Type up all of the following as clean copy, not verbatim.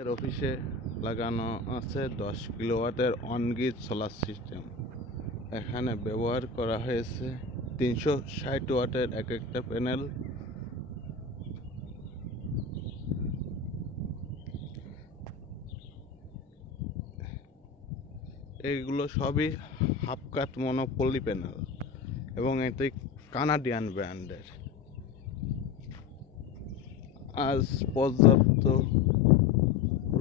আমাদের অফিসে লাগানো আছে 10 কিলোওয়াটের অন-গ্রিড সোলার সিস্টেম। এখানে ব্যবহার করা হয়েছে 360 ওয়াটের এক একটা প্যানেল। এইগুলো সবই হাফ কাট মনোপলি প্যানেল এবং এটি কানাডিয়ান ব্র্যান্ডের। আজ পর্যাপ্ত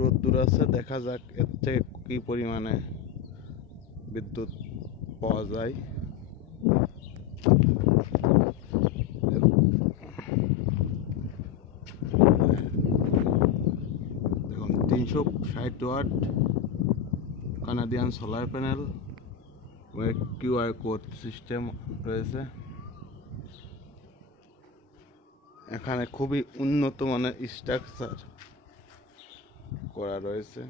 রোদ্দুর আছে, দেখা যাক এর থেকে কী পরিমাণে বিদ্যুৎ পাওয়া যায়। দেখুন 360 watt Canadian solar panel, QR code system রয়েছে। এখানে খুবই উন্নত মানের স্ট্রাকচার করা রয়েছে।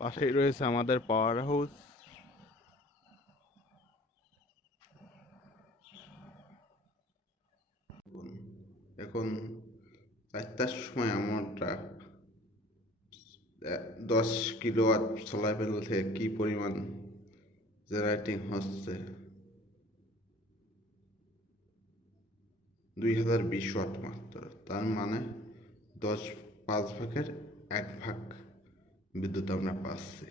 পাশেই রয়েছে আমাদের পাওয়ার হাউস। এখন 4টার সময় আমরা 10 কিলোওয়াট সোলার প্যানেল থেকে কী পরিমাণ জেনারেটিং হচ্ছে, 2020 ওয়াট মাত্র। তার মানে 5 ভাগের 1 ভাগ বিদ্যুৎ আমরা পাচ্ছি।